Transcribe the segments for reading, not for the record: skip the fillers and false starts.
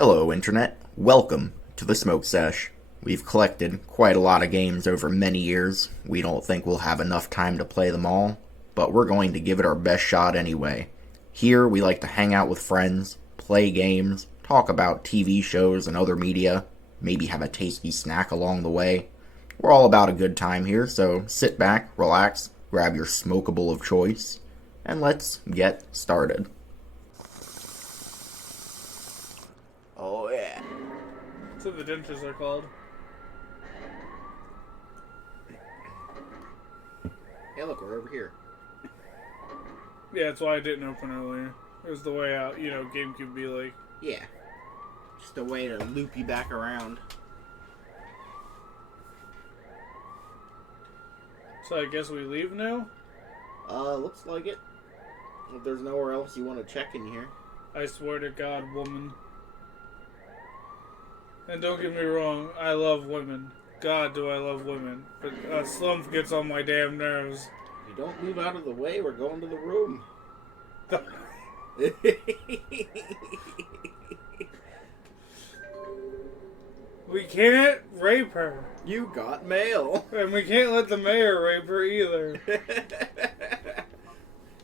Hello, Internet. Welcome to the Smoke Sesh. We've collected quite a lot of games over many years. We don't think we'll have enough time to play them all, but we're going to give it our best shot anyway. Here, we like to hang out with friends, play games, talk about TV shows and other media, maybe have a tasty snack along the way. We're all about a good time here, so sit back, relax, grab your smokable of choice, and let's get started. Oh yeah. That's what the dentures are called. Hey look, we're over here. Yeah, that's why I didn't open earlier. It was the way out, GameCube be like. Yeah. Just a way to loop you back around. So I guess we leave now? Looks like it. If there's nowhere else you want to check in here. I swear to God, woman. And don't get me wrong, I love women. God, do I love women. But Slump gets on my damn nerves. If you don't move out of the way, we're going to the room. We can't rape her. You got mail. And we can't let the mayor rape her either.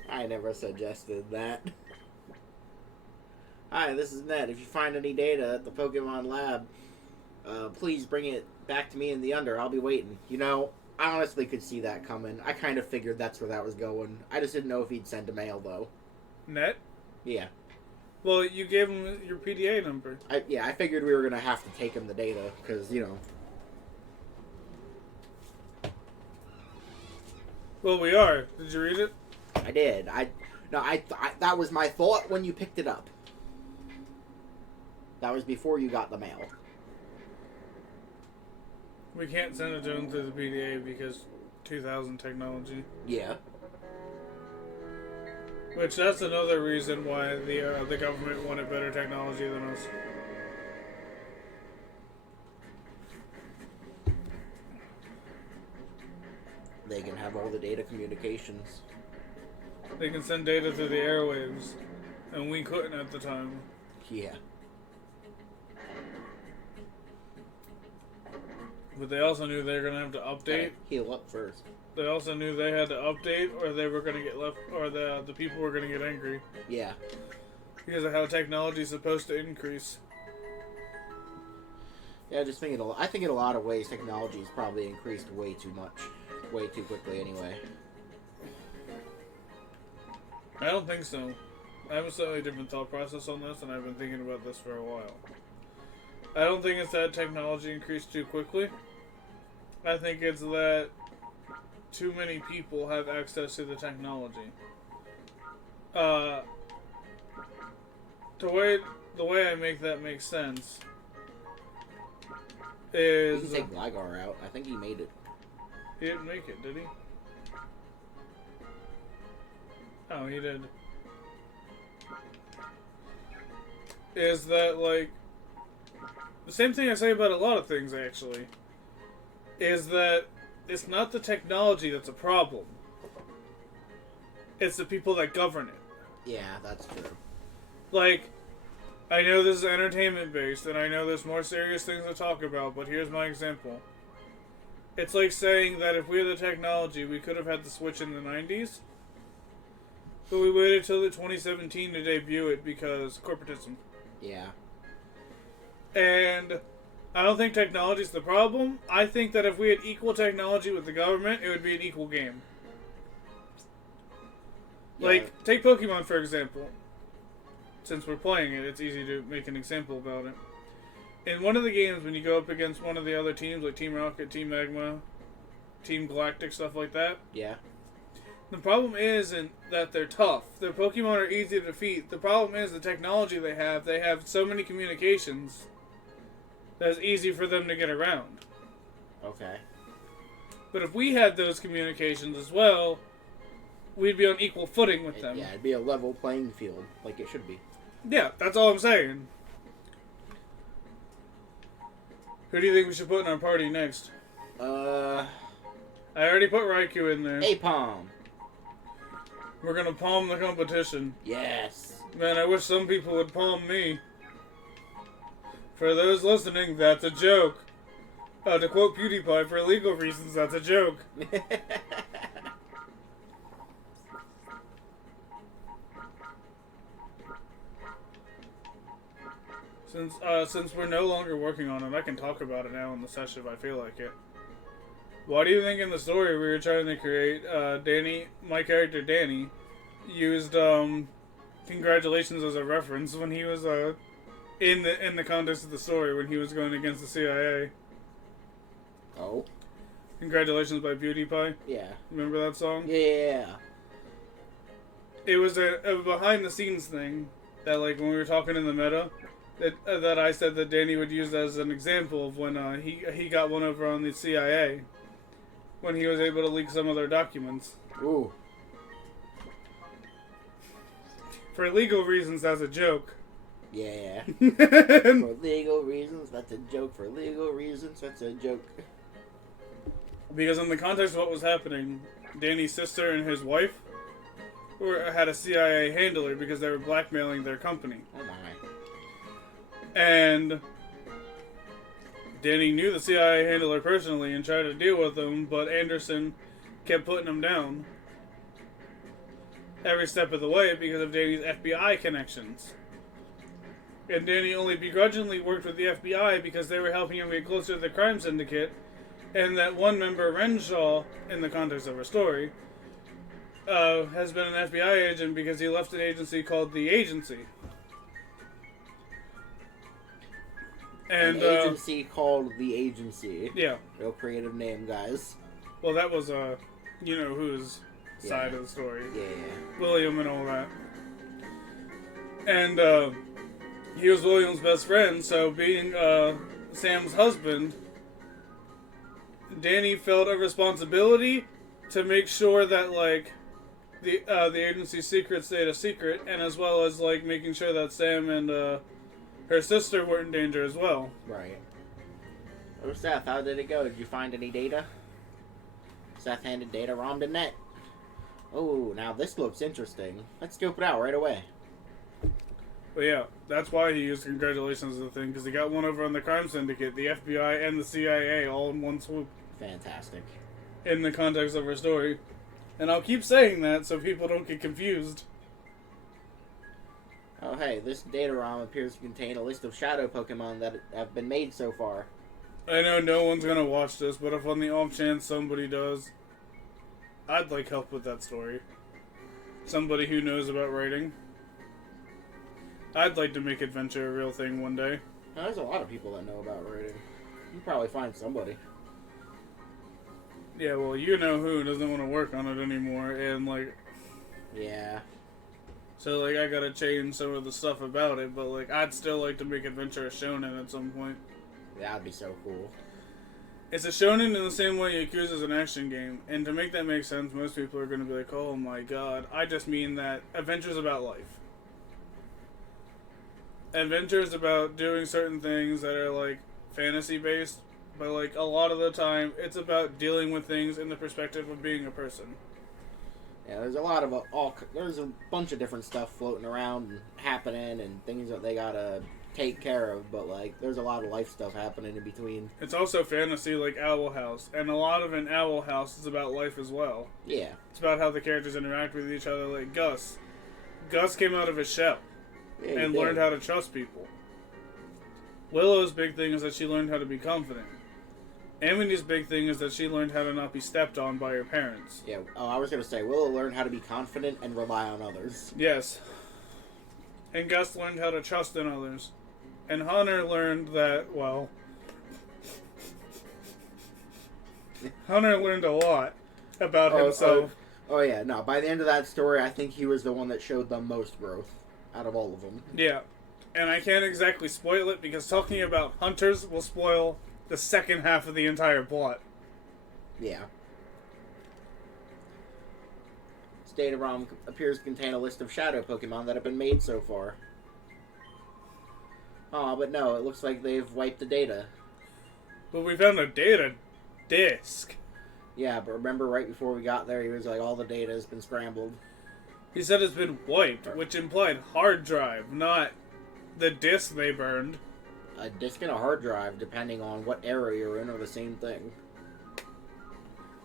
I never suggested that. Hi, this is Ned. If you find any data at the Pokemon lab, please bring it back to me in the Under. I'll be waiting. I honestly could see that coming. I kind of figured that's where that was going. I just didn't know if he'd send a mail, though. Net? Yeah. Well, you gave him your PDA number. I figured we were going to have to take him the data, because, Well, we are. Did you read it? I did. That was my thought when you picked it up. That was before you got the mail. We can't send it to him through the PDA because 2000 technology. Yeah. Which, that's another reason why the government wanted better technology than us. They can have all the data communications. They can send data through the airwaves, and we couldn't at the time. Yeah. But they also knew they were going to have to update. Heal up first. They also knew they had to update, or they were going to get left, or the people were going to get angry. Yeah. Because of how technology is supposed to increase. Yeah, I think in a lot of ways technology has probably increased way too much. Way too quickly anyway. I don't think so. I have a slightly different thought process on this, and I've been thinking about this for a while. I don't think it's that technology increased too quickly. I think it's that too many people have access to the technology. The way I make that make sense is... You can take Gligar out. I think he made it. He didn't make it, did he? Oh, he did. Is that, like... The same thing I say about a lot of things, actually. Is that it's not the technology that's a problem. It's the people that govern it. Yeah, that's true. Like, I know this is entertainment-based, and I know there's more serious things to talk about, but here's my example. It's like saying that if we had the technology, we could have had the Switch in the 90s, but we waited till the 2017 to debut it because corporatism. Yeah. And I don't think technology is the problem. I think that if we had equal technology with the government, it would be an equal game. Yeah. Like, take Pokemon, for example. Since we're playing it, it's easy to make an example about it. In one of the games, when you go up against one of the other teams, like Team Rocket, Team Magma, Team Galactic, stuff like that. Yeah. The problem isn't that they're tough. Their Pokemon are easy to defeat. The problem is the technology they have so many communications that it's easy for them to get around. Okay. But if we had those communications as well, we'd be on equal footing with them. Yeah, it'd be a level playing field, like it should be. Yeah, that's all I'm saying. Who do you think we should put in our party next? I already put Raikou in there. Apom. We're gonna palm the competition. Yes. Man, I wish some people would palm me. For those listening, that's a joke. To quote PewDiePie, for legal reasons, that's a joke. Since we're no longer working on it, I can talk about it now in the session if I feel like it. Why do you think in the story we were trying to create, Danny, my character Danny, used congratulations as a reference when he was in the context of the story when he was going against the CIA? Oh. Congratulations by PewDiePie. Yeah. Remember that song? Yeah. It was a behind the scenes thing that, like, when we were talking in the meta, that I said that Danny would use as an example of when he got one over on the CIA when he was able to leak some of their documents. Ooh. For legal reasons, that's a joke. Yeah. For legal reasons, that's a joke. For legal reasons, that's a joke. Because in the context of what was happening, Danny's sister and his wife had a CIA handler because they were blackmailing their company. Oh my. And Danny knew the CIA handler personally and tried to deal with him, but Anderson kept putting him down every step of the way because of Danny's FBI connections. And Danny only begrudgingly worked with the FBI because they were helping him get closer to the crime syndicate, and that one member, Renshaw, in the context of her story, has been an FBI agent because he left an agency called The Agency. And, an agency called The Agency. Yeah. Real creative name, guys. Well, that was, you know whose side of the story. Yeah. William and all that. And, he was William's best friend, so being, Sam's husband, Danny felt a responsibility to make sure that, like, the agency's secret stayed a secret, and as well as, like, making sure that Sam and, her sister were in danger as well. Right. Oh, Seth, how did it go? Did you find any data? Seth handed data ROM to net. Oh, now this looks interesting. Let's scope it out right away. But yeah, that's why he used congratulations as a thing, because he got one over on the crime syndicate, the FBI and the CIA all in one swoop. Fantastic. In the context of her story. And I'll keep saying that so people don't get confused. Oh hey, this data ROM appears to contain a list of shadow Pokemon that have been made so far. I know no one's gonna watch this, but if on the off chance somebody does, I'd like help with that story. Somebody who knows about writing. I'd like to make adventure a real thing one day. Now, there's a lot of people that know about writing. You probably find somebody. Yeah, well, you know who doesn't want to work on it anymore, and, like... Yeah. So, like, I gotta change some of the stuff about it, but, like, I'd still like to make adventure a shonen at some point. That'd be so cool. It's a shonen in the same way Yakuza's an action game, and to make that make sense, most people are gonna be like, oh my god. I just mean that adventure's about life. Adventure is about doing certain things that are, like, fantasy-based, but, like, a lot of the time, it's about dealing with things in the perspective of being a person. Yeah, there's a lot of there's a bunch of different stuff floating around and happening and things that they gotta take care of, but, like, there's a lot of life stuff happening in between. It's also fantasy like Owl House, and a lot of an Owl House is about life as well. Yeah. It's about how the characters interact with each other, like Gus. Gus came out of his shell. Yeah, And learned how to trust people. Willow's big thing is that she learned how to be confident. Amity's big thing is that she learned how to not be stepped on by her parents. Yeah, oh, I was going to say, Willow learned how to be confident and rely on others. Yes. And Gus learned how to trust in others. And Hunter learned that, well... Hunter learned a lot about himself. Oh, yeah, no, by the end of that story, I think he was the one that showed the most growth out of all of them. Yeah. And I can't exactly spoil it, because talking about hunters will spoil the second half of the entire plot. Yeah. This data ROM appears to contain a list of shadow Pokemon that have been made so far. Aw, but no, it looks like they've wiped the data. But we found a data disk. Yeah, but remember right before we got there, he was like, all the data has been scrambled. He said it's been wiped, which implied hard drive, not the disk they burned. a disk and a hard drive, depending on what era you're in, are the same thing.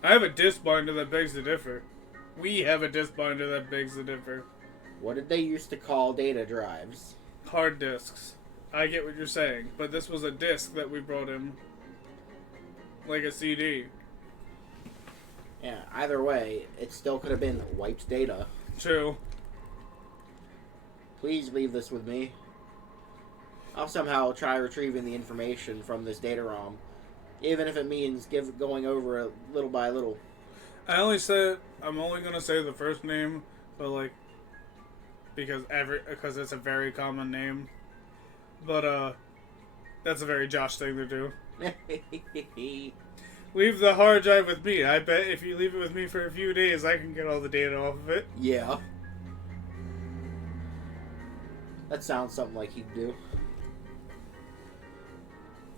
I have a disc binder that begs to differ. We have a disc binder that begs to differ. What did they used to call data drives? Hard disks. I get what you're saying, but this was a disc that we brought in. Like a CD. Yeah, either way, it still could have been wiped data. True. Please leave this with me. I'll somehow try retrieving the information from this data ROM, even if it means going over it little by little. I'm only gonna say the first name, but like, because it's a very common name. But that's a very Josh thing to do. Leave the hard drive with me. I bet if you leave it with me for a few days, I can get all the data off of it. Yeah. That sounds something like he'd do.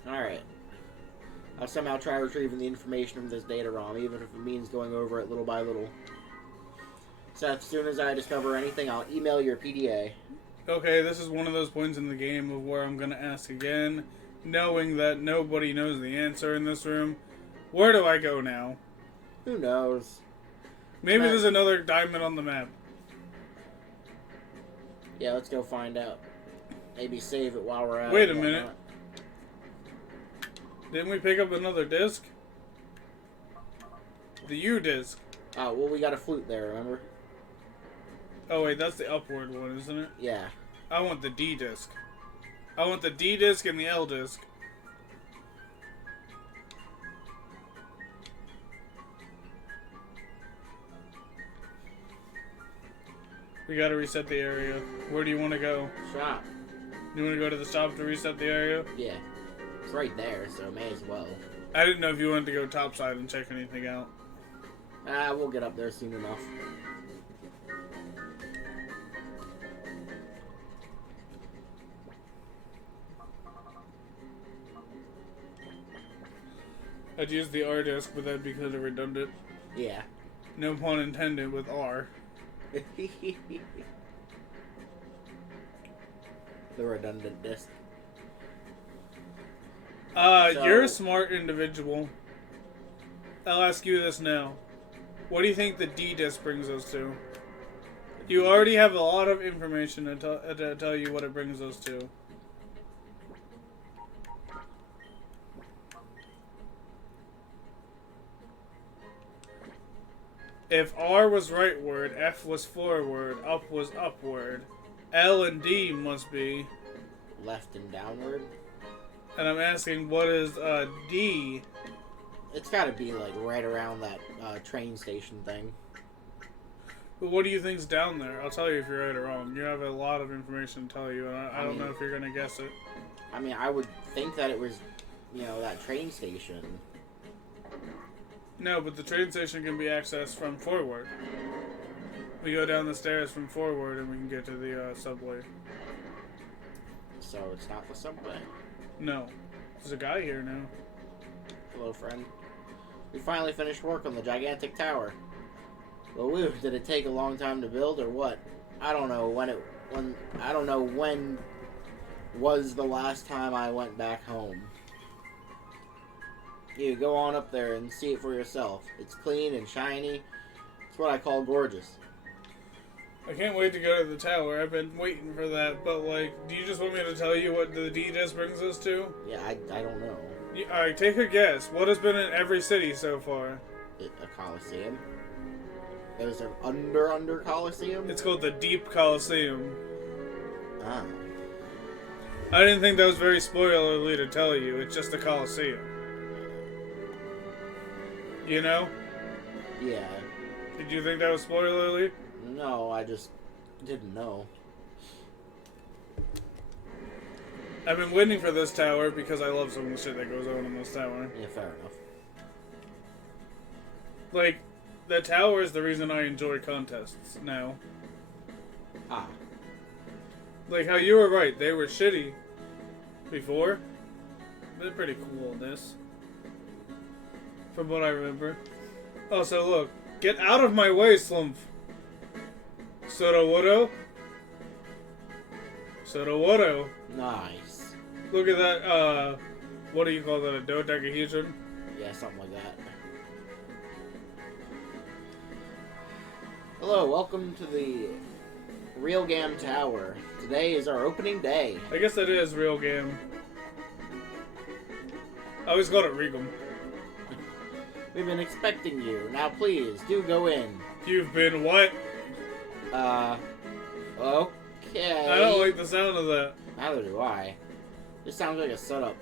Alright. I'll somehow try retrieving the information from this data ROM, even if it means going over it little by little. So as soon as I discover anything, I'll email your PDA. Okay, this is one of those points in the game of where I'm gonna ask again, knowing that nobody knows the answer in this room. Where do I go now? Who knows? Maybe there's another diamond on the map. Yeah, let's go find out. Maybe save it while we're at it. Wait a minute. Didn't we pick up another disc? The U disc. Oh, well, we got a flute there, remember? Oh wait, that's the upward one, isn't it? Yeah. I want the D disc. I want the D disc and the L disc. We gotta reset the area. Where do you want to go? Shop. You want to go to the shop to reset the area? Yeah. It's right there, so may as well. I didn't know if you wanted to go topside and check anything out. We'll get up there soon enough. I'd use the R disc, but that'd be kind of redundant. Yeah. No pun intended with R. The redundant disc. You're a smart individual. I'll ask you this now. What do you think the D disc brings us to? You already have a lot of information to tell you what it brings us to. If R was rightward, F was forward, up was upward, L and D must be Left and downward. And I'm asking, what is D? It's got to be like right around that train station thing. But what do you think's down there? I'll tell you if you're right or wrong. You have a lot of information to tell you, and I don't know if you're gonna guess it. I mean, I would think that it was, that train station. No, but the train station can be accessed from forward. We go down the stairs from forward, and we can get to the subway. So it's not the subway. No, there's a guy here now. Hello, friend. We finally finished work on the gigantic tower. Well, woo, did it take a long time to build or what? I don't know when was the last time I went back home. You go on up there and see it for yourself. It's clean and shiny. It's what I call gorgeous. I can't wait to go to the tower. I've been waiting for that, but do you just want me to tell you what the D disc brings us to? Yeah, I don't know. Alright, take a guess. What has been in every city so far? A Colosseum? There's an under Colosseum? It's called the Deep Colosseum. Ah. I didn't think that was very spoilerly to tell you. It's just a Colosseum. You know? Yeah. Did you think that was spoilerly? No, I just didn't know. I've been waiting for this tower because I love some of the shit that goes on in this tower. Yeah, fair enough. The tower is the reason I enjoy contests now. Ah. How you were right, they were shitty before. They're pretty cool in this. From what I remember. Oh, so look. Get out of my way, Slumph! Soda Wodo? Nice. Look at that, what do you call that, a dodecahedron? Yeah, something like that. Hello, welcome to the Real Gam Tower. Today is our opening day. I guess that is real game. I always called it Regum. We've been expecting you. Now please, do go in. You've been what? Okay. I don't like the sound of that. Neither do I. This sounds like a setup.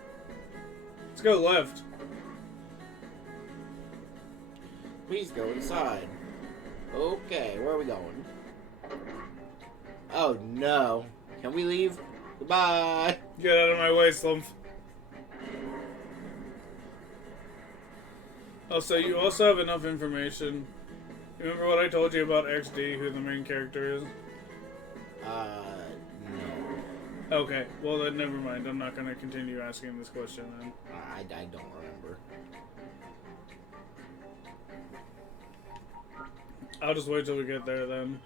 Let's go left. Please go inside. Okay, where are we going? Oh no. Can we leave? Goodbye. Get out of my way, Slump. Oh, so you also have enough information. Remember what I told you about XD, who the main character is? No. Okay, well then never mind. I'm not gonna continue asking this question then. I don't remember. I'll just wait till we get there then.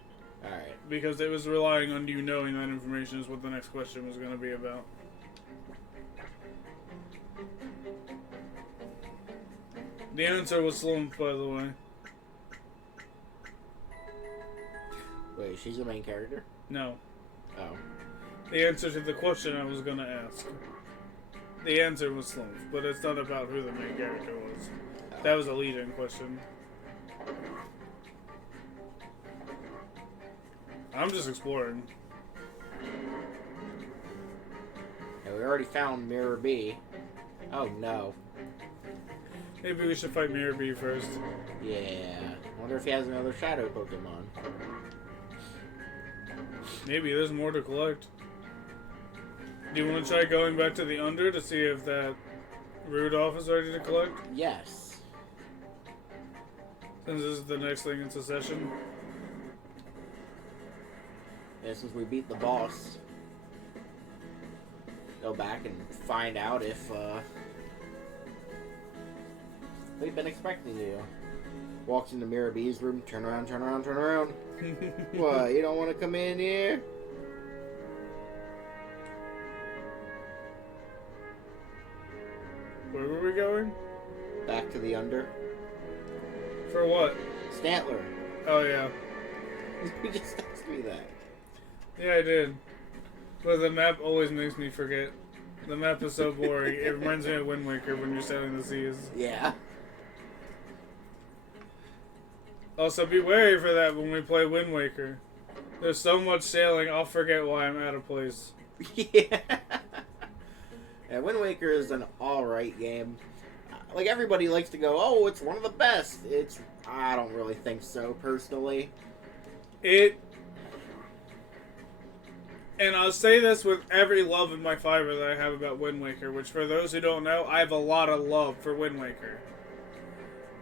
Alright. Because it was relying on you knowing that information is what the next question was gonna be about. The answer was Slump, by the way. Wait, she's the main character? No. Oh. The answer to the question I was gonna ask. The answer was Slump, but it's not about who the main character was. Oh. That was a lead-in question. I'm just exploring. Yeah, we already found Mirror B. Oh no. Maybe we should fight Mirror B first. Yeah. I wonder if he has another shadow Pokemon. Maybe there's more to collect. Do you want to try going back to the Under to see if that Rudolph is ready to collect? Yes. Since this is the next thing in succession. Yeah, since we beat the boss. Go back and find out if, we've been expecting you. Walks into Mirror B's room, turn around, turn around, turn around. What, you don't want to come in here? Where were we going? Back to the Under. For what? Stantler. Oh, yeah. You just asked me that. Yeah, I did. But the map always makes me forget. The map is so boring. It reminds me of Wind Waker when you're sailing the seas. Yeah. Also, be wary for that when we play Wind Waker. There's so much sailing, I'll forget why I'm out of place. Yeah. Yeah, Wind Waker is an alright game. Like, everybody likes to go, oh, it's one of the best. I don't really think so, personally. And I'll say this with every love in my fiber that I have about Wind Waker, which for those who don't know, I have a lot of love for Wind Waker.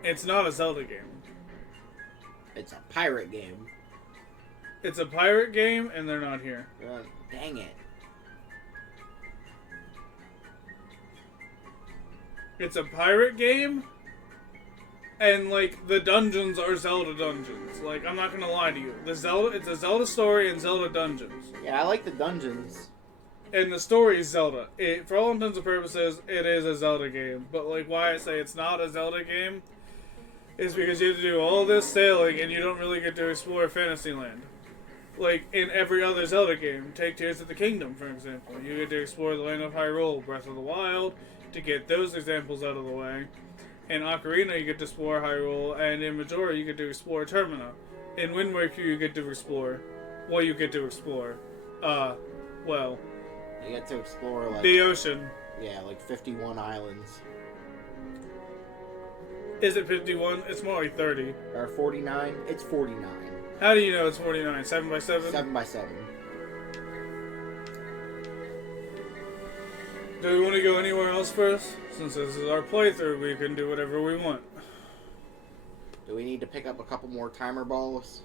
It's not a Zelda game. It's a pirate game. It's a pirate game, and they're not here. Dang it. It's a pirate game, and, like, the dungeons are Zelda dungeons. Like, I'm not gonna lie to you. It's a Zelda story and Zelda dungeons. Yeah, I like the dungeons. And the story is Zelda. For all intents and purposes, it is a Zelda game. But, like, why I say it's not a Zelda game is because you have to do all this sailing and you don't really get to explore Fantasyland. Like, in every other Zelda game. Take Tears of the Kingdom, for example. You get to explore the Land of Hyrule, Breath of the Wild, to get those examples out of the way. In Ocarina, you get to explore Hyrule, and in Majora, you get to explore Termina. In Wind Waker, you get to explore. Well, you get to explore. Well. You get to explore, like... The ocean. Yeah, like 51 islands. Is it 51? It's more like 30. Or 49? It's 49. How do you know it's 49? 7 by 7? 7 by 7. Do we want to go anywhere else first? Since this is our playthrough, we can do whatever we want. Do we need to pick up a couple more timer balls?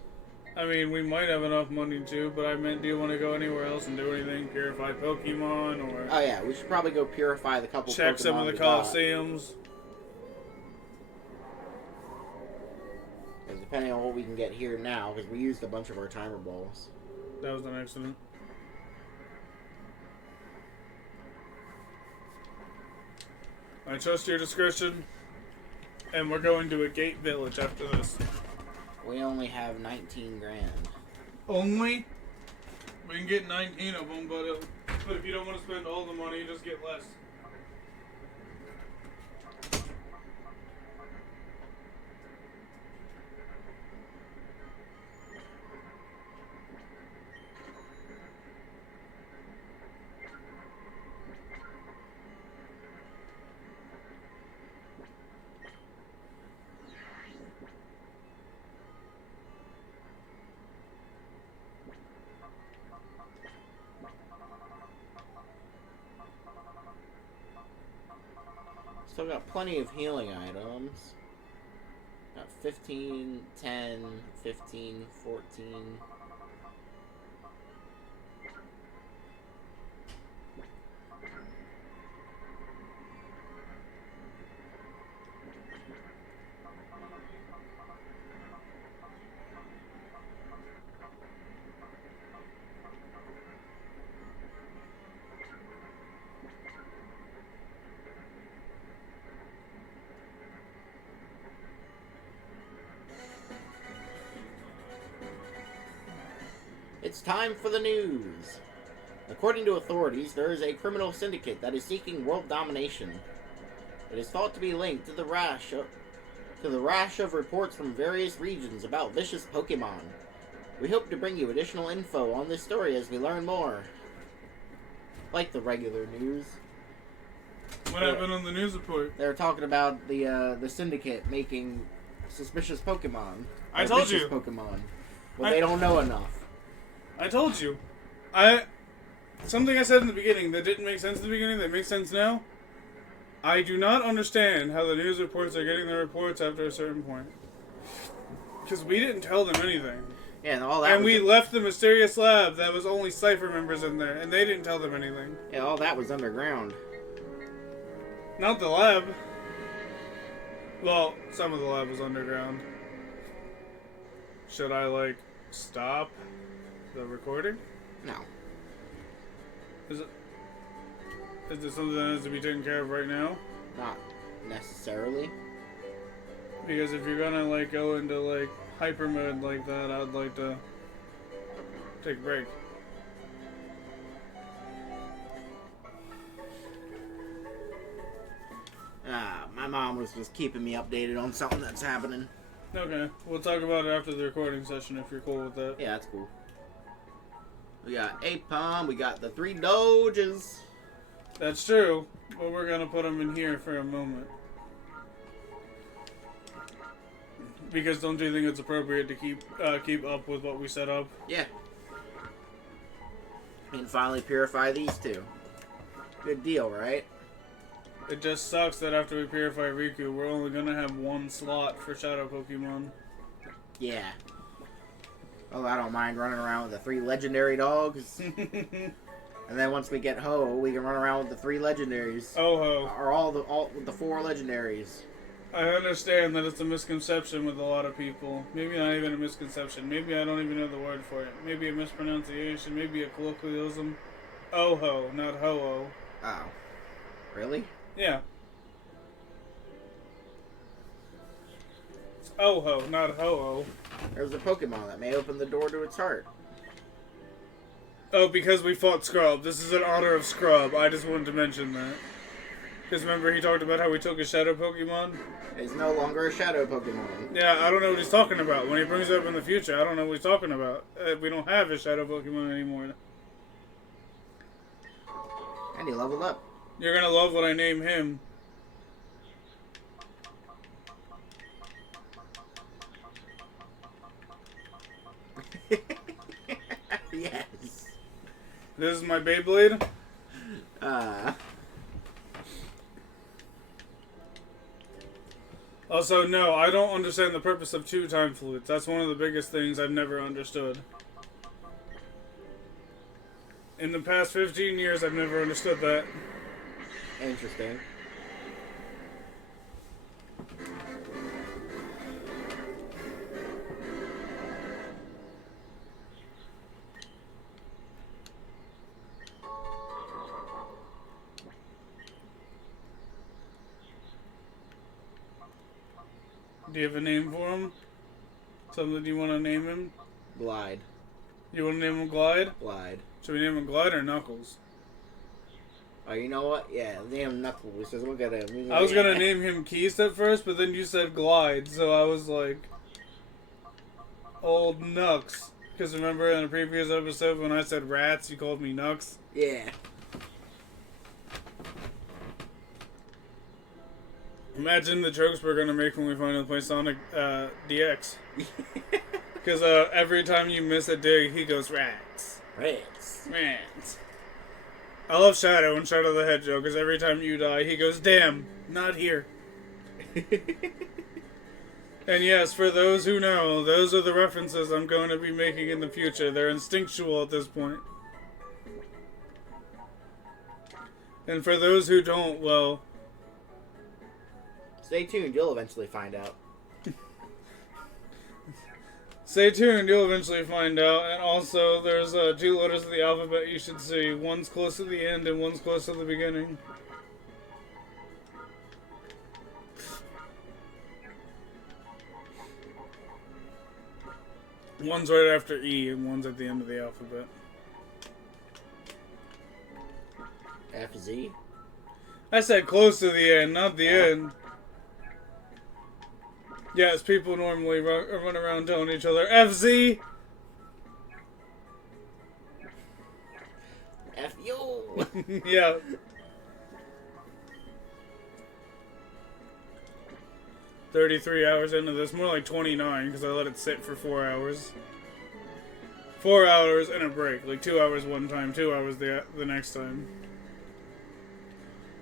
I mean, we might have enough money to, but I meant, do you want to go anywhere else and do anything? Purify Pokemon, or... Oh yeah, we should probably go purify the couple check Pokemon some of the we got. Colosseums. Because depending on what we can get here now, because we used a bunch of our timer balls. That was an accident. I trust your discretion, and we're going to a gate village after this. We only have 19 grand. Only? We can get 19 of them, but if you don't want to spend all the money, you just get less. Still got plenty of healing items. Got 15, 10, 15, 14. It's time for the news. According to authorities, there is a criminal syndicate that is seeking world domination. It is thought to be linked to the rash of reports from various regions about vicious Pokemon. We hope to bring you additional info on this story as we learn more. Like the regular news. What happened on the news report? They're talking about the syndicate making suspicious Pokemon. I told you. Pokemon. Well, they don't know enough. I told you. Something I said in the beginning that didn't make sense in the beginning that makes sense now. I do not understand how the news reports are getting their reports after a certain point. Because we didn't tell them anything. Yeah, and all that. And we left the mysterious lab that was only Cypher members in there, and they didn't tell them anything. Yeah, all that was underground. Not the lab. Well, some of the lab was underground. Should I, stop the recording? No. Is it something that has to be taken care of right now? Not necessarily. Because if you're gonna, go into, hyper mode like that, I'd like to take a break. My mom was just keeping me updated on something that's happening. Okay, we'll talk about it after the recording session if you're cool with that. Yeah, that's cool. We got Apom, we got the 3 Doges. That's true, but we're gonna put them in here for a moment. Because don't you think it's appropriate to keep up with what we set up? Yeah. And finally purify these 2. Good deal, right? It just sucks that after we purify Riku, we're only gonna have 1 slot for Shadow Pokemon. Yeah. Oh, I don't mind running around with the 3 legendary dogs. And then once we get Ho, we can run around with the 3 legendaries. Oh ho. Or all with the 4 legendaries. I understand that it's a misconception with a lot of people. Maybe not even a misconception. Maybe I don't even know the word for it. Maybe a mispronunciation. Maybe a colloquialism. Oh ho, not ho-oh. Oh. Really? Yeah. It's oh ho, not ho-oh. There's a Pokemon that may open the door to its heart. Oh, because we fought Scrub. This is in honor of Scrub. I just wanted to mention that. Because remember he talked about how we took a Shadow Pokemon? It's no longer a Shadow Pokemon. Yeah, I don't know what he's talking about. When he brings it up in the future, I don't know what he's talking about. We don't have a Shadow Pokemon anymore. And he leveled up. You're gonna love what I name him. Yes. This is my Beyblade. Also, no, I don't understand the purpose of 2 time flutes. That's one of the biggest things I've never understood. In the past 15 years, I've never understood that. Interesting. Do you have a name for him? Something you want to name him? Glide. You want to name him Glide? Glide. Should we name him Glide or Knuckles? Oh, you know what? Yeah, name him Knuckles. Because look at him. He's I was like, gonna name him Keist at first, but then you said Glide, so I was like, Old Nux. Because remember in a previous episode when I said rats, you called me Nux? Yeah. Imagine the jokes we're gonna make when we finally play Sonic DX. Because every time you miss a dig, he goes rats. Rats. Rats. I love Shadow and Shadow the Hedgehog, because every time you die, he goes, damn, not here. And yes, for those who know, those are the references I'm going to be making in the future. They're instinctual at this point. And for those who don't, well... Stay tuned, you'll eventually find out. Stay tuned, you'll eventually find out. And also, there's 2 letters of the alphabet you should see. One's close to the end and one's close to the beginning. One's right after E and one's at the end of the alphabet. FZ? I said close to the end, not the end. Yes, people normally run around telling each other, FZ! F you! Yeah. $33 into this, more like 29 because I let it sit for 4 hours. 4 hours and a break, like 2 hours one time, 2 hours the next time.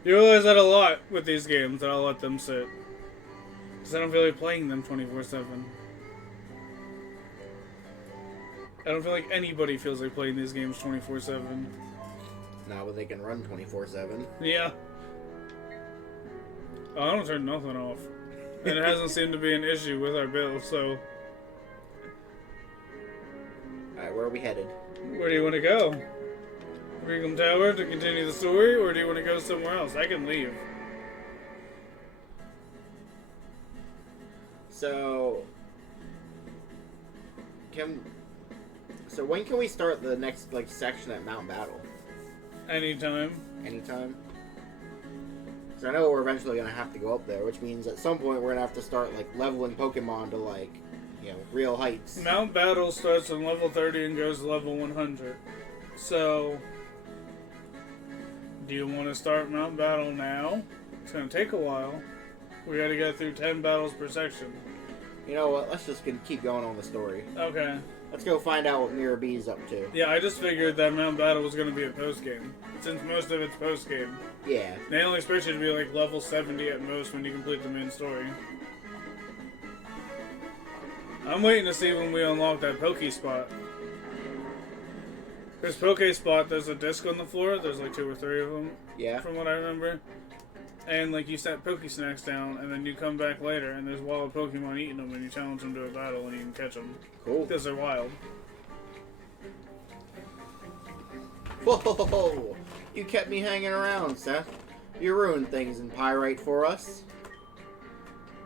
You realize that a lot with these games, that I'll let them sit. Because I don't feel like playing them 24/7. I don't feel like anybody feels like playing these games 24/7. Now, but they can run 24/7. Yeah. Oh, I don't turn nothing off. And it hasn't seemed to be an issue with our bill, so... Alright, where are we headed? Where do you want to go? Brigham Tower to continue the story, or do you want to go somewhere else? I can leave. So... So when can we start the next, like, section at Mount Battle? Anytime. Anytime? Because I know we're eventually going to have to go up there, which means at some point we're going to have to start, like, leveling Pokemon to, like, you know, real heights. Mount Battle starts on level 30 and goes to level 100. So, do you want to start Mount Battle now? It's going to take a while. We got to get through 10 battles per section. You know what? Let's just keep going on the story. Okay. Let's go find out what Mirror B's up to. Yeah, I just figured that Mount Battle was going to be a post-game. Since most of it's post-game. Yeah. They only expect you to be like level 70 at most when you complete the main story. I'm waiting to see when we unlock that Poke Spot. There's Poke Spot, there's a disc on the floor, there's like 2 or 3 of them. Yeah. From what I remember. And like you set Poke Snacks down, and then you come back later, and there's wild Pokemon eating them, and you challenge them to a battle, and you can catch them. Cool. Because they're wild. Whoa! You kept me hanging around, Seth. You ruined things in Pyrite for us.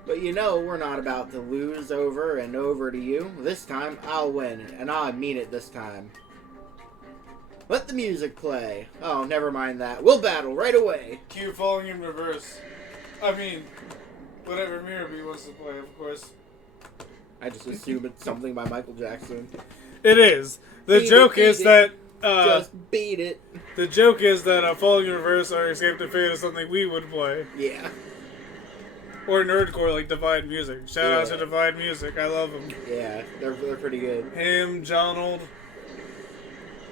But you know, we're not about to lose over and over to you. This time, I'll win, and I mean it this time. Let the music play. Oh, never mind that. We'll battle right away. Cue falling in reverse. I mean, whatever Mirror B wants to play, of course. I just assume it's something by Michael Jackson. It is. The joke is that... just beat it. The joke is that Falling in Reverse or Escape to Fate is something we would play. Yeah. Or nerdcore like Divide Music. Shout out to Divide Music. I love them. Yeah, they're pretty good. Him, Jonald.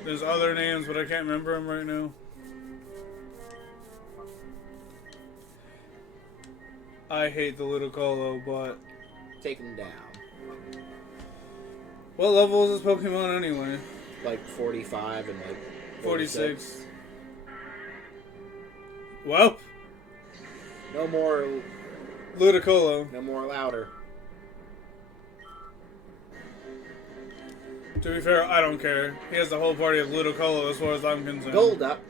There's other names, but I can't remember them right now. I hate the Ludicolo, but... Take him down. What level is this Pokemon anyway? Like 45 and like 46. Well. No more Ludicolo. No more louder. To be fair, I don't care. He has the whole party of Ludicolo as far as I'm concerned. Gold up.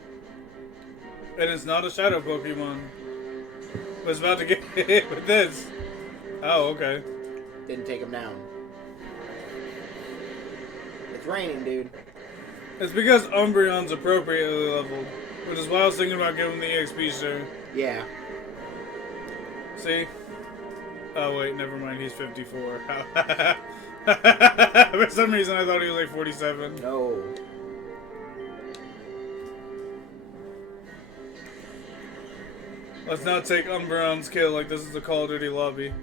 And it's not a shadow Pokemon. I was about to get hit with this. Oh, okay. didn't take him down. It's raining, dude. It's because Umbreon's appropriately leveled, which is why I was thinking about giving him the EXP share. Yeah. See? Oh wait, never mind. He's 54. For some reason, I thought he was like 47. No. Let's not take Umbreon's kill like this is a Call of Duty lobby.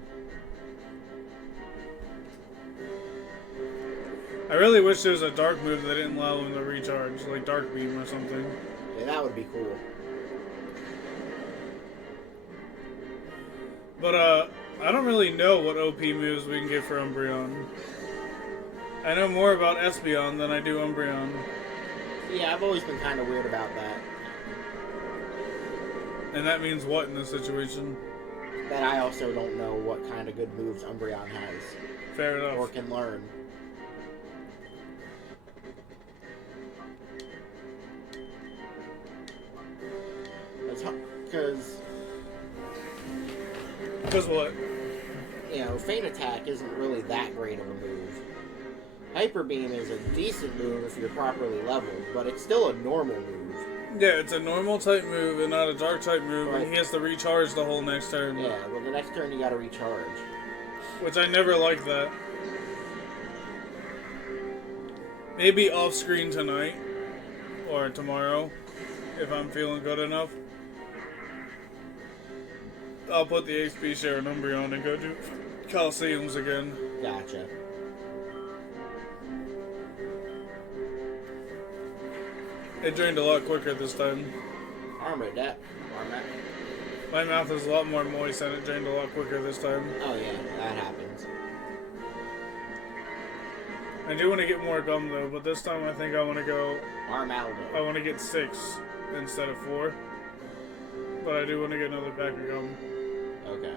I really wish there was a dark move that didn't allow him to recharge, like Dark Beam or something. Yeah, that would be cool. But, I don't really know what OP moves we can get for Umbreon. I know more about Espeon than I do Umbreon. Yeah, I've always been kind of weird about that. And that means what in this situation? That I also don't know what kind of good moves Umbreon has. Fair enough. Or can learn. Because what? You know, Feint Attack isn't really that great of a move. Hyper Beam is a decent move if you're properly leveled, but it's still a normal move. Yeah, it's a normal type move and not a dark type move, Right. and he has to recharge the whole next turn. Yeah, well, the next turn you gotta recharge. Which I never liked that. Maybe off screen tonight or tomorrow, if I'm feeling good enough. I'll put the XP share on Umbreon and go do Colosseums again. Gotcha. It drained a lot quicker this time. Armor. My mouth is a lot more moist and it drained a lot quicker this time. Oh yeah, that happens. I do want to get more gum though, but this time I think I want to go... I Armaldo. want to get 6 instead of 4. But I do want to get another pack of gum. Okay.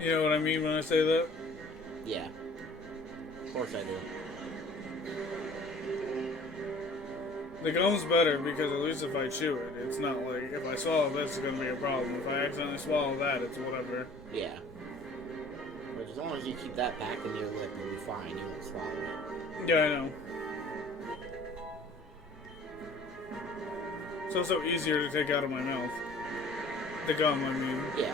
You know what I mean when I say that? Yeah. Of course I do. The gum's better because at least if I chew it, it's not like if I swallow this, it's gonna be a problem. If I accidentally swallow that, it's whatever. Yeah. But as long as you keep that back in your lip, you'll be fine. You won't swallow it. Yeah, I know. It's also easier to take out of my mouth. The gum, I mean. Yeah.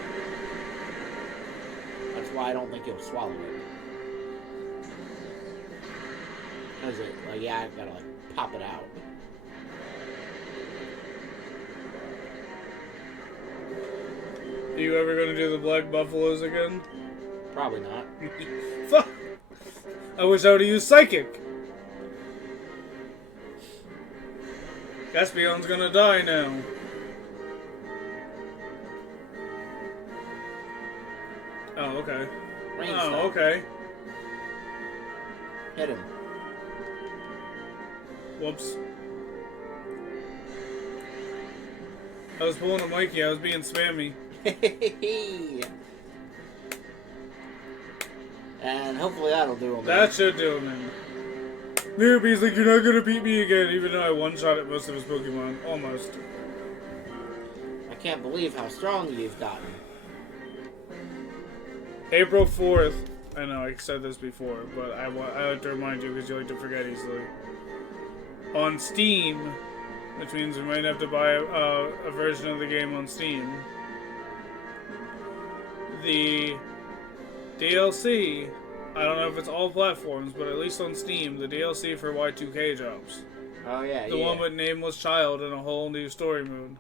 That's why I don't think you'll swallow it. Because yeah, I've gotta, pop it out. Are you ever gonna do the black buffaloes again? Probably not. Fuck! I wish I would've used Psychic! Espeon's gonna die now. Oh, okay. Rain Oh, stuff. okay. Hit him. Whoops. I was pulling a Mikey, I was being spammy. And hopefully that'll do him. That should do him in. Noobie's like, you're not gonna beat me again, even though I one-shot at most of his Pokemon. Almost. I can't believe how strong you've gotten. April 4th. I know, I said this before, but I like to remind you because you like to forget easily. On Steam, which means we might have to buy a version of the game on Steam. The DLC, I don't know if it's all platforms, but at least on Steam, the DLC for Y2K drops. Oh yeah, The one with Nameless Child and a whole new story mode.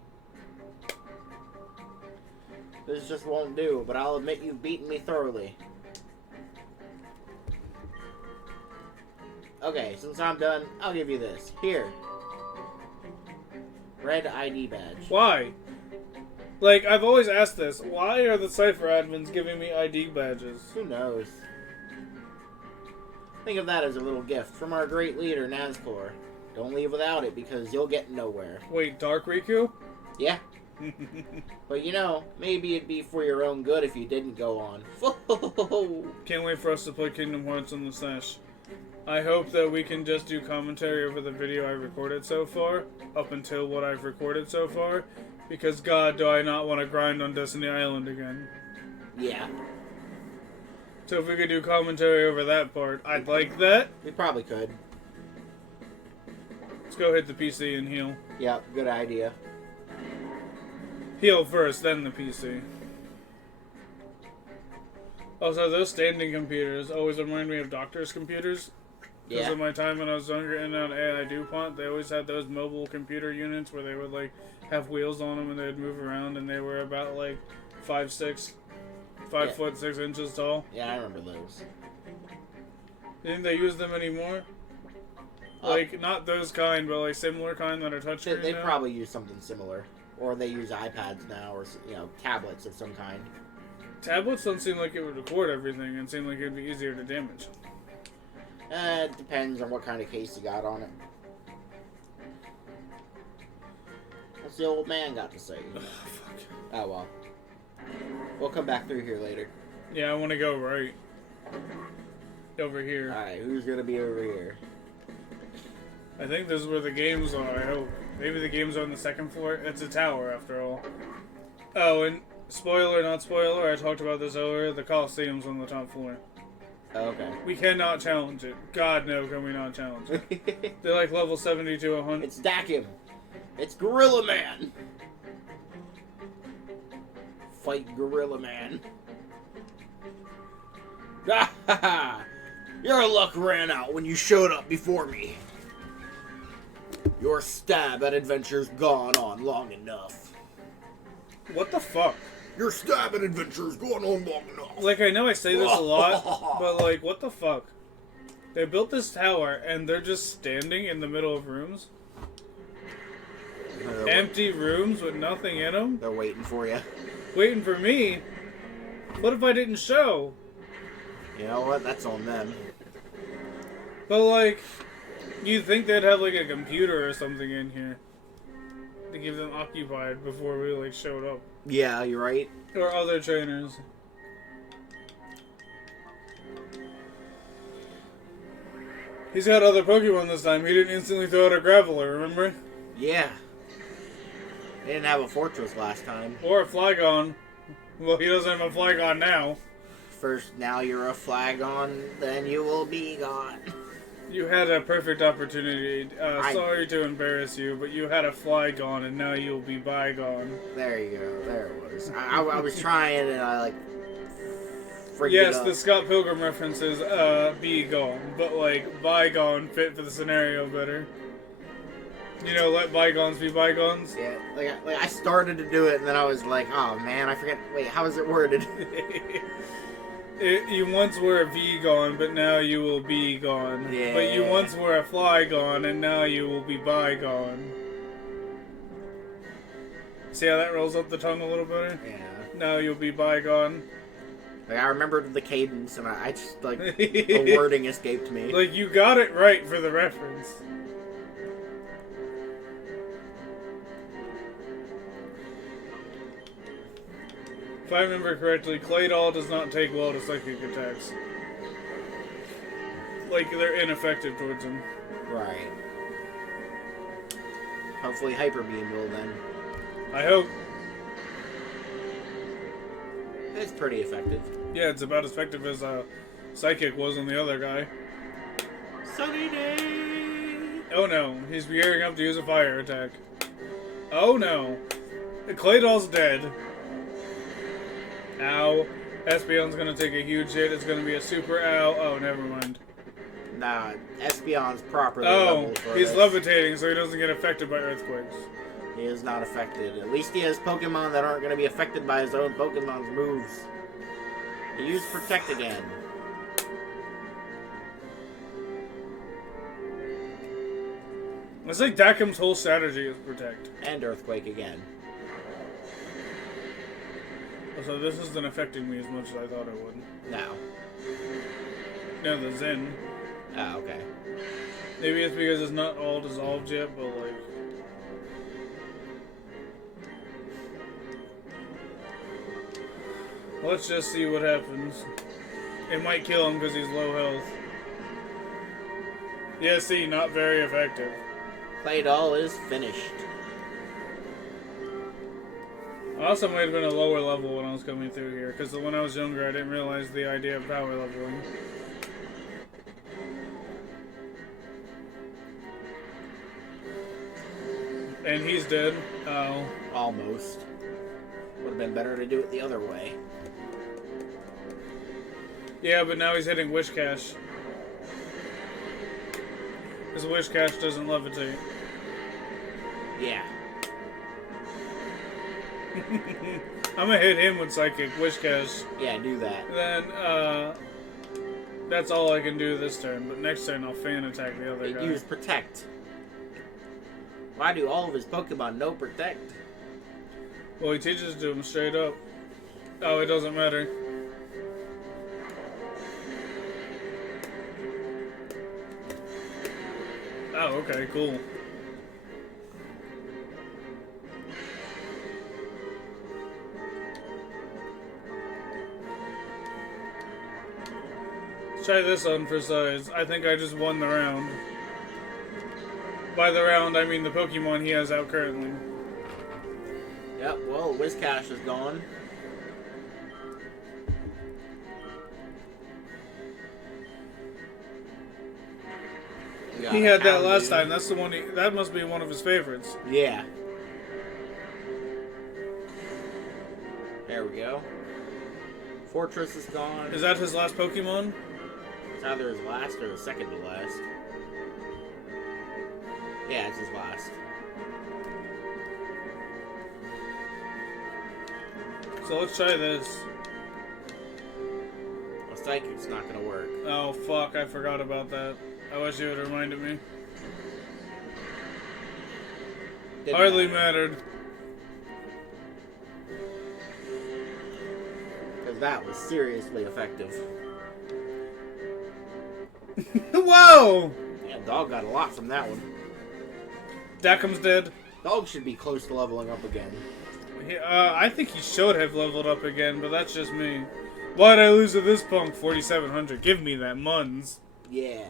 This just won't do, but I'll admit you've beaten me thoroughly. Okay, since I'm done, I'll give you this. Here. Red ID badge. Why? Like, I've always asked this. Why are the Cypher admins giving me ID badges? Who knows? Think of that as a little gift from our great leader, Nazcor. Don't leave without it, because you'll get nowhere. Wait, Dark Riku? Yeah. But maybe it'd be for your own good if you didn't go on. Can't wait for us to play Kingdom Hearts on the Sesh. I hope that we can just do commentary over the video I recorded so far, up until what I've recorded so far, because God, do I not want to grind on Destiny Island again. Yeah, So if we could do commentary over that part, I'd like that. we probably could. Let's go hit the PC and heal. Yeah, good idea. Heal first, then the PC. Also, those standing computers always remind me of doctors' computers. Because Yeah. of my time when I was younger and on AI DuPont, they always had those mobile computer units where they would like have wheels on them and they'd move around, and they were about like 5 Yeah. foot 6 inches tall. Yeah, I remember those. You think they use them anymore? Like not those kind, but like similar kind that are touchscreen. They now? probably use something similar, or they use iPads now, or tablets of some kind. Tablets don't seem like it would record everything, and seem like it'd be easier to damage. It depends on what kind of case you got on it. What's the old man got to say? Ugh, fuck. Oh well. We'll come back through here later. Yeah, I want to go right over here. Alright, who's gonna be over here? I think this is where the games are. I hope. Maybe the games are on the second floor. It's a tower, after all. Oh, and spoiler, not spoiler. I talked about this earlier. The Colosseum's on the top floor. Okay. We cannot challenge it. God, no, can we not challenge it? They're like level 70 to 100. It's Dakim. It's Gorilla Man. Fight Gorilla Man. Ha ha ha! Your luck ran out when you showed up before me. Your stab at adventure's gone on long enough. What the fuck? Your stab at adventure's gone on long enough. Like, I know I say this a lot, but like, what the fuck? They built this tower, and they're just standing in the middle of rooms? Empty rooms with nothing in them? They're waiting for you. Waiting for me? What if I didn't show? You know what? That's on them. But like, you'd think they'd have like a computer or something in here to keep them occupied before we like showed up. Yeah, you're right. Or other trainers. He's got other Pokemon this time. He didn't instantly throw out a Graveler, remember? Yeah. They didn't have a fortress last time. Or a Flygon. Well, he doesn't have a Flygon now. First, now you're a Flagon, then you will be gone. You had a perfect opportunity. Sorry to embarrass you, but you had a Flygon, and now you'll be bygone. There you go. There it was. I was trying, and I, like, freaked Yes, it up. the Scott Pilgrim reference is be gone, but like bygone fit for the scenario better. You know, let bygones be bygones. Yeah, like I started to do it, and then I was like, oh man, I forget. Wait, how is it worded? You once were a Vgon, but now you will be gone. Yeah. But you once were a Flygon, and now you will be bygone. See how that rolls up the tongue a little better? Yeah. Now you'll be bygone. Like, I remembered the cadence, and I just, like, the wording escaped me. Like, you got it right for the reference. If I remember correctly, Claydol does not take well to psychic attacks. Like, they're ineffective towards him. Right. Hopefully Hyper Beam will then. I hope. It's pretty effective. Yeah, it's about as effective as Psychic was on the other guy. Sunny day! Oh no, he's gearing up to use a fire attack. Oh no. Claydol's dead. Ow. Espeon's gonna take a huge hit. It's gonna be a super ow. Oh, never mind. Nah, Espeon's properly Oh, leveled for he's this. levitating so he doesn't get affected by earthquakes. He is not affected. At least he has Pokemon that aren't going to be affected by his own Pokemon's moves. He used Protect again. It's like Dakim's whole strategy is protect. And Earthquake again. So this isn't affecting me as much as I thought it would. No. No, the Zen. Oh, okay. Maybe it's because it's not all dissolved yet, but like... Let's just see what happens. It might kill him because he's low health. Yeah, see, not very effective. Claydol is finished. I also might have been a lower level when I was coming through here, because when I was younger, I didn't realize the idea of power leveling. And he's dead. Oh. Almost. Would have been better to do it the other way. Yeah, but now he's hitting Wish Cache. His Wish Cache doesn't levitate. Yeah. I'm gonna hit him with Psychic Wish Cache. Yeah, do that. Then, that's all I can do this turn, but next turn I'll fan attack the other guy. Use Protect. Why do all of his Pokemon no Protect? Well, he teaches it to him straight up. Oh, it doesn't matter. Oh, okay, cool. Let's try this on for size. I think I just won the round. By the round, I mean the Pokemon he has out currently. Yep, well, Whiscash is gone. He had that last time. That's the one. That must be one of his favorites. Yeah. There we go. Fortress is gone. Is that his last Pokemon? It's either his last or the second to last. Yeah, it's his last. So let's try this. Well, Psychic's not gonna work. Oh fuck! I forgot about that. I wish you had reminded me. Hardly mattered. Because that was seriously effective. Whoa! Yeah, Dog got a lot from that one. Dakum's dead. Dog should be close to leveling up again. I think he should have leveled up again, but that's just me. Why'd I lose to this punk? 4,700. Give me that Muns. Yeah.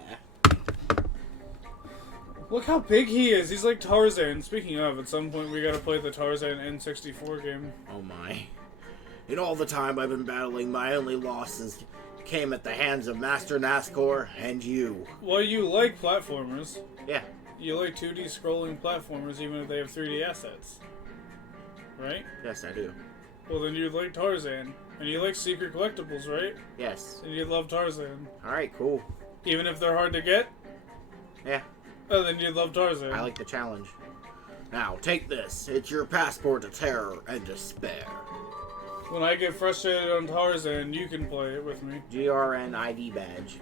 Look how big he is. He's like Tarzan. Speaking of, at some point we gotta play the Tarzan N64 game. Oh my. In all the time I've been battling, my only losses came at the hands of Master Nazcor and you. Well, you like platformers. Yeah. You like 2D scrolling platformers even if they have 3D assets. Right? Yes, I do. Well, then you like Tarzan. And you like secret collectibles, right? Yes. And you love Tarzan. Alright, cool. Even if they're hard to get? Yeah. Oh, then you love Tarzan. I like the challenge. Now, take this. It's your passport to terror and despair. When I get frustrated on Tarzan, you can play it with me. GRN ID badge.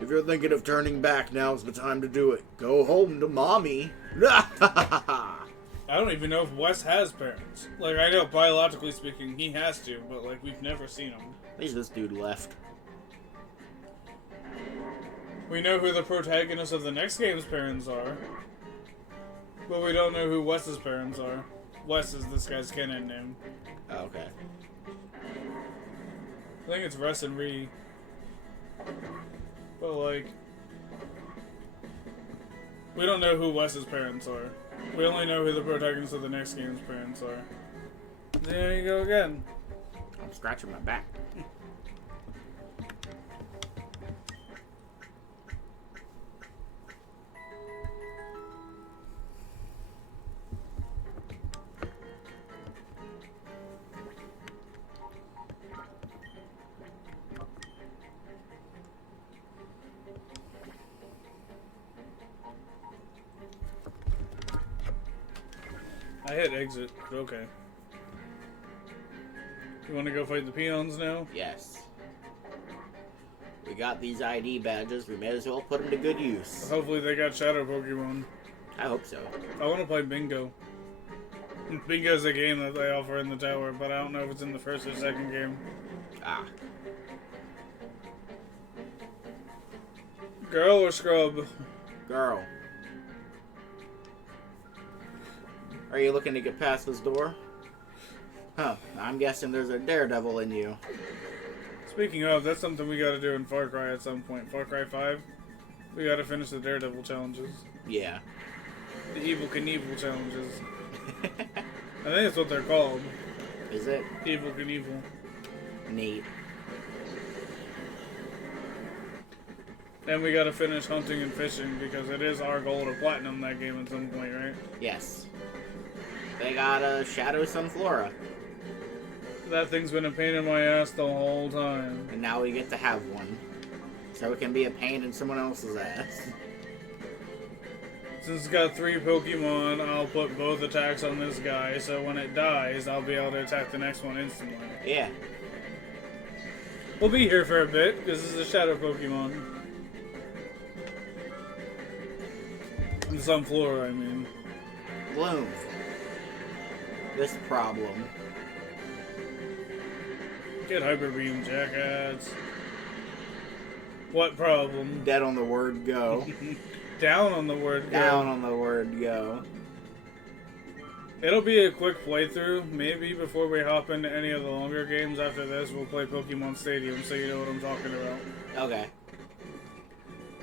If you're thinking of turning back, now's the time to do it. Go home to mommy. I don't even know if Wes has parents. Like, I know biologically speaking, he has to, but like, we've never seen him. At least this dude left. We know who the protagonist of the next game's parents are. But we don't know who Wes's parents are. Wes is this guy's canon name. Oh, okay. I think it's Russ and Ree. But like, we don't know who Wes's parents are. We only know who the protagonist of the next game's parents are. There you go again. I'm scratching my back. I hit exit, but okay. You want to go fight the peons now? Yes. We got these ID badges. We may as well put them to good use. Hopefully they got Shadow Pokemon. I hope so. I want to play Bingo. Bingo's a game that they offer in the tower, but I don't know if it's in the first or second game. Ah. Girl or scrub? Girl. Are you looking to get past this door? Huh. I'm guessing there's a daredevil in you. Speaking of, that's something we gotta do in Far Cry at some point. Far Cry 5. We gotta finish the Daredevil challenges. Yeah. The Evil Knievel challenges. I think that's what they're called. Is it? Evil Knievel. Neat. And we gotta finish hunting and fishing because it is our goal to platinum that game at some point, right? Yes. They got a Shadow Sunflora. That thing's been a pain in my ass the whole time. And now we get to have one. So it can be a pain in someone else's ass. Since it's got 3 Pokemon, I'll put both attacks on this guy, so when it dies, I'll be able to attack the next one instantly. Yeah. We'll be here for a bit, because this is a Shadow Pokemon. The Sunflora, I mean. Bloom. This problem. Get Hyper Beam, jackass. What problem? Dead on the word go. Down on the word go. Down on the word go. It'll be a quick playthrough. Maybe before we hop into any of the longer games after this, we'll play Pokemon Stadium so you know what I'm talking about. Okay.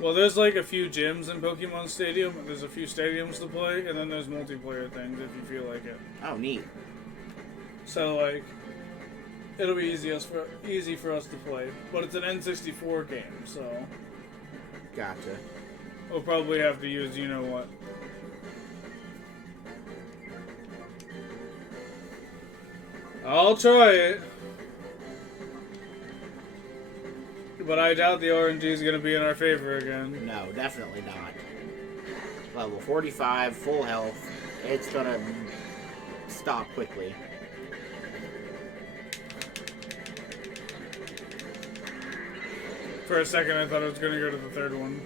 Well, there's like a few gyms in Pokemon Stadium. There's a few stadiums to play, and then there's multiplayer things if you feel like it. Oh, neat. So, like, it'll be easy for us to play. But it's an N64 game, so Gotcha. we'll probably have to use you-know-what. I'll try it. But I doubt the RNG is going to be in our favor again. No, definitely not. Level 45, full health. It's gonna stop quickly. For a second, I thought I was going to go to the third one.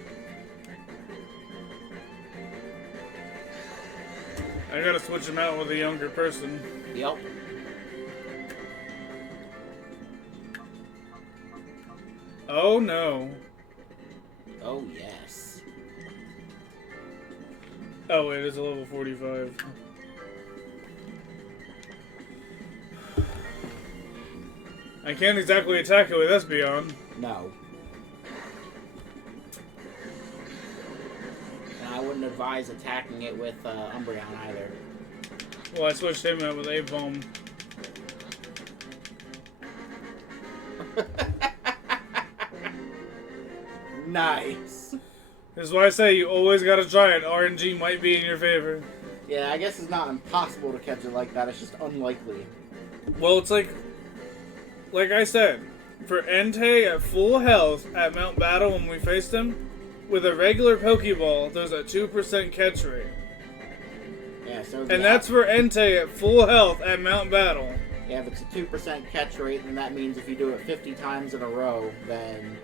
I gotta switch him out with a younger person. Yep. Oh no. Oh, yes. Oh wait, it's a level 45. I can't exactly attack it with Espeon. No. And I wouldn't advise attacking it with Umbreon either. Well, I switched him out with Apom. Nice. This is why I say you always gotta try it. RNG might be in your favor. Yeah, I guess it's not impossible to catch it like that. It's just unlikely. Well, it's like I said, for Entei at full health at Mount Battle when we faced him, with a regular Pokeball, there's a 2% catch rate. Yeah, so And that's for Entei at full health at Mount Battle. Yeah, if it's a 2% catch rate, then that means if you do it 50 times in a row, then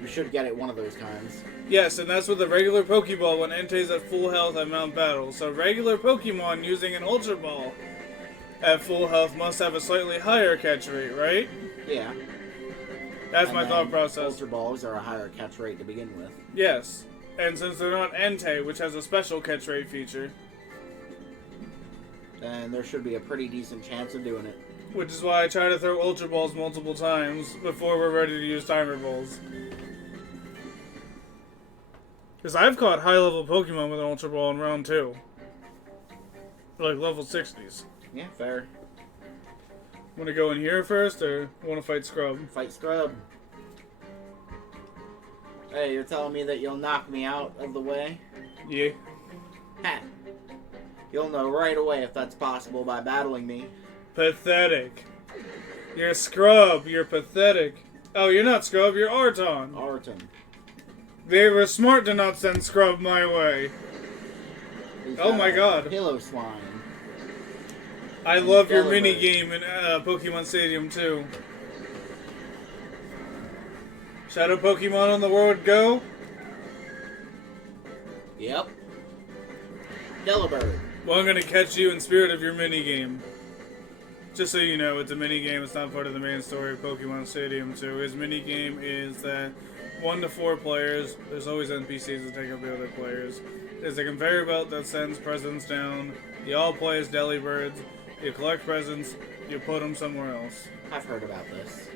you should get it one of those times. Yes, and that's with a regular Pokeball when Entei's at full health at Mount Battle. So regular Pokemon using an Ultra Ball at full health must have a slightly higher catch rate, right? Yeah. That's And my then thought process. Ultra Balls are a higher catch rate to begin with. Yes. And since they're not Entei, which has a special catch rate feature, then there should be a pretty decent chance of doing it. which is why I try to throw Ultra Balls multiple times before we're ready to use Timer Balls. Because I've caught high-level Pokemon with an Ultra Ball in round 2. Like level 60s. Yeah, fair. Want to go in here first, or want to fight Scrub? Fight Scrub. Hey, you're telling me that you'll knock me out of the way? Yeah. Ha! You'll know right away if that's possible by battling me. Pathetic. You're Scrub. You're pathetic. Oh, you're not Scrub. You're Arton. Arton. They were smart to not send Scrub my way. He's Oh got my a god. Pillow Swine. I love your Delaware. mini game in Pokemon Stadium too. Shadow Pokemon on the world go. Yep. Delibird. Well, I'm gonna catch you in spirit of your mini game. Just so you know, it's a mini game. It's not part of the main story of Pokemon Stadium 2. His mini game is that 1 to 4 players. There's always NPCs that take up the other players. There's a conveyor belt that sends presents down. You all play as Delibirds. You collect presents. You put them somewhere else. I've heard about this.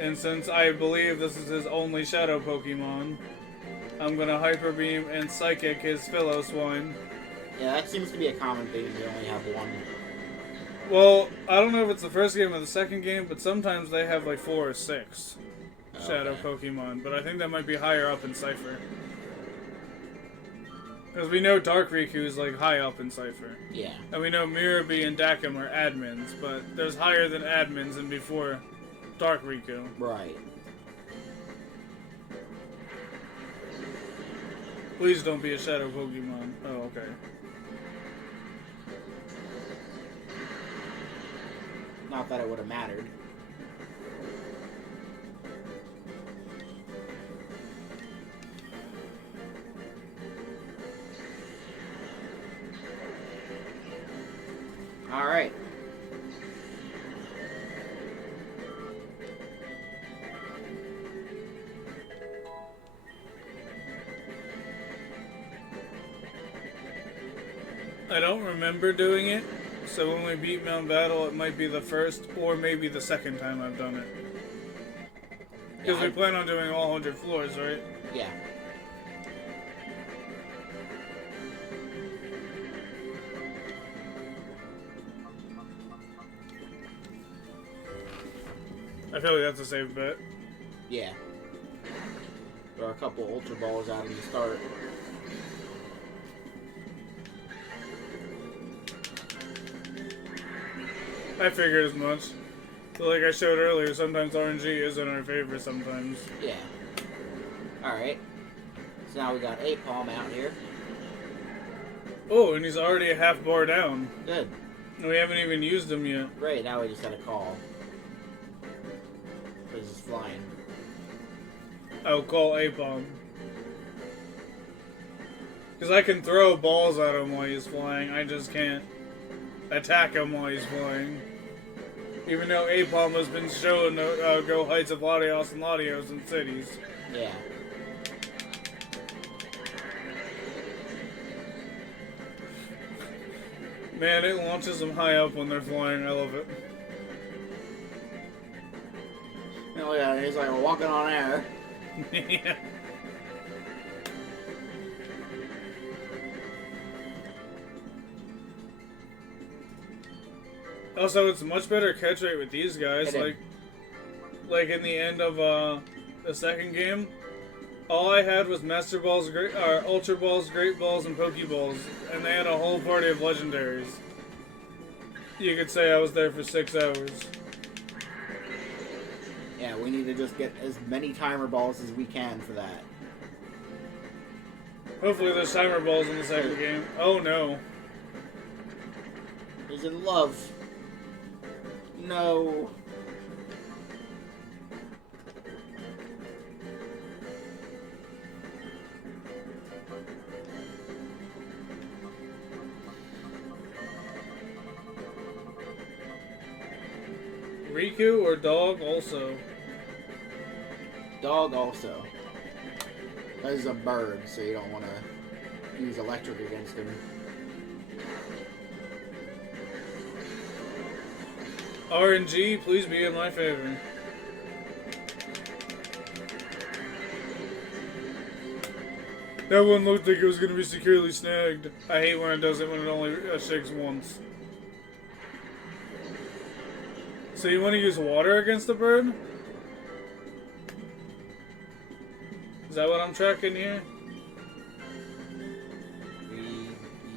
And since I believe this is his only Shadow Pokemon, I'm gonna Hyper Beam and Psychic his Swine. Yeah, that seems to be a common thing. They only have one. Well, I don't know if it's the first game or the second game, but sometimes they have like 4 or 6 Shadow Pokemon. But I think that might be higher up in Cypher. Because we know Dark Riku is like high up in Cypher. Yeah. And we know Mirabi and Dakim are admins, but there's higher than admins and before Dark Riku. Right. Please don't be a Shadow Pokemon. Oh, okay. Not that it would have mattered. Alright. I don't remember doing it, so when we beat Mount Battle, it might be the first or maybe the second time I've done it. Because we plan on doing all 100 floors, right? Yeah. I feel like that's a safe bet. Yeah. There are a couple Ultra Balls out in the start. I figured as much. So like I showed earlier, sometimes RNG is in our favor sometimes. Yeah. Alright. So now we got Apalm out here. Oh, and he's already a half bar down. Good. And we haven't even used him yet. Great, now we just got a call. Because he's flying. I'll call Apom. Because I can throw balls at him while he's flying, I just can't attack him while he's flying. Even though Apom has been shown to go heights of Latios and Latios in cities. Yeah. Man, it launches them high up when they're flying, I love it. Oh yeah, he's like walking on air. Yeah. Also, it's much better catch rate with these guys. Like in the end of the second game, all I had was Master Balls, Ultra Balls, Great Balls, and Pokeballs, and they had a whole party of legendaries. You could say I was there for 6 hours. Yeah, we need to just get as many timer balls as we can for that. Hopefully there's timer balls in the second game. Oh no. He's in love. No. Riku or Dog also? Dog also. That is a bird, so you don't want to use electric against him. RNG, please be in my favor. That one looked like it was going to be securely snagged. I hate when it does it when it only shakes once. So you want to use water against the bird? Is that what I'm tracking here?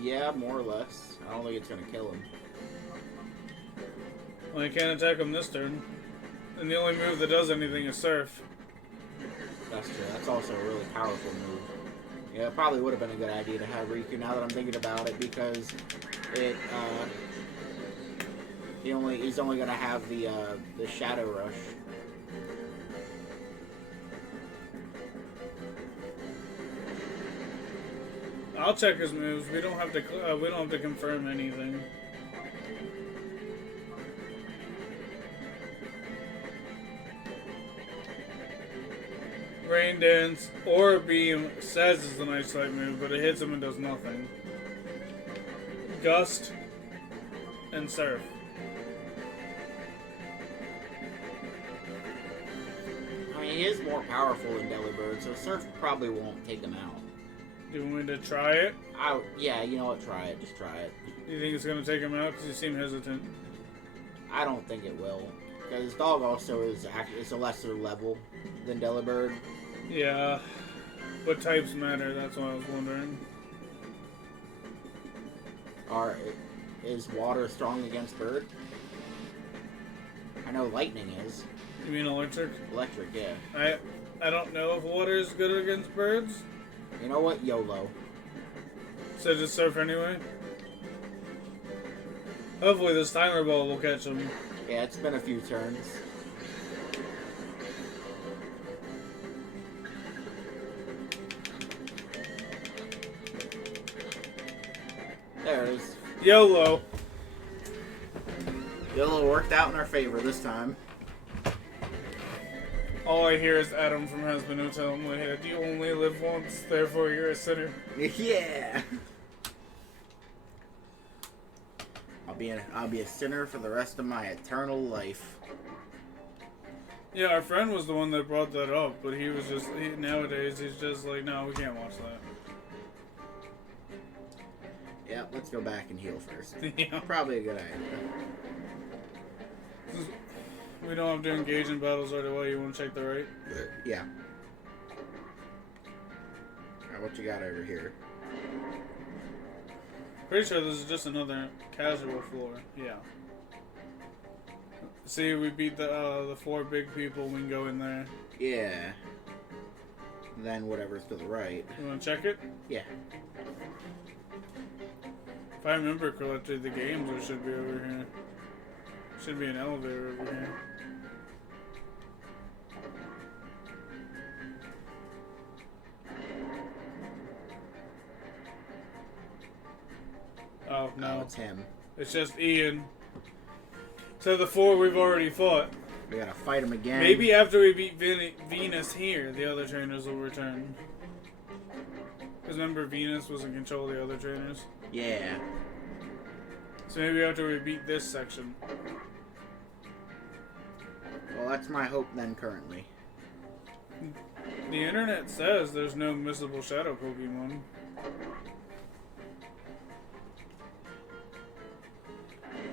Yeah, more or less. I don't think it's going to kill him. Well, you can't attack him this turn. And the only move that does anything is Surf. That's true. That's also a really powerful move. Yeah, it probably would have been a good idea to have Riku now that I'm thinking about it, because it, he's only gonna have the Shadow Rush. I'll check his moves. We don't have to confirm anything. Rain Dance or Beam says it's an Ice type move, but it hits him and does nothing. Gust and Surf. I mean, he is more powerful than Delibird, so Surf probably won't take him out. Do you want me to try it? Yeah, you know what? Try it. Just try it. Do you think it's gonna take him out? Because you seem hesitant. I don't think it will. Because Dog also is a lesser level than Delibird. Yeah. But types matter, that's what I was wondering. Is water strong against bird? I know lightning is. You mean electric? Electric, yeah. I don't know if water is good against birds. You know what? YOLO. So just surf anyway? Hopefully this timer ball will catch him. Yeah, it's been a few turns. There it is. YOLO. YOLO worked out in our favor this time. All I hear is Adam from Has Been No Tell in my head. You only live once, therefore you're a sinner. Yeah. I'll be a sinner for the rest of my eternal life. Yeah, our friend was the one that brought that up, but he was just nowadays he's just like, no, we can't watch that. Yeah, let's go back and heal first. Yeah. Probably a good idea. We don't have to engage in battles right away. You want to check the right? Yeah. Alright, what you got over here? Pretty sure this is just another casual floor. Yeah. See, we beat the 4 big people. We can go in there. Yeah. Then whatever's to the right. You want to check it? Yeah. If I remember correctly, the games should be over here. Should be an elevator over here. Oh, no. Oh, it's him. It's just Ian. So the 4 we've already fought. We gotta fight him again. Maybe after we beat Venus here, the other trainers will return. Because remember, Venus was in control of the other trainers? Yeah. So maybe after we beat this section. Well, that's my hope then, currently. The internet says there's no missable shadow Pokemon.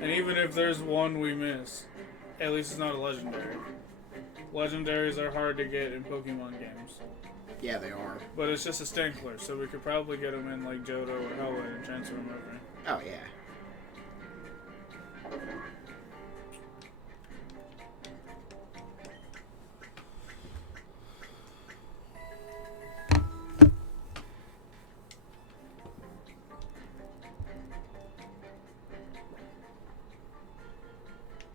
And even if there's one we miss, at least it's not a legendary. Legendaries are hard to get in Pokemon games. Yeah, they are. But it's just a Stinkler, so we could probably get them in like Johto or Hellway and transfer them over. Oh, yeah.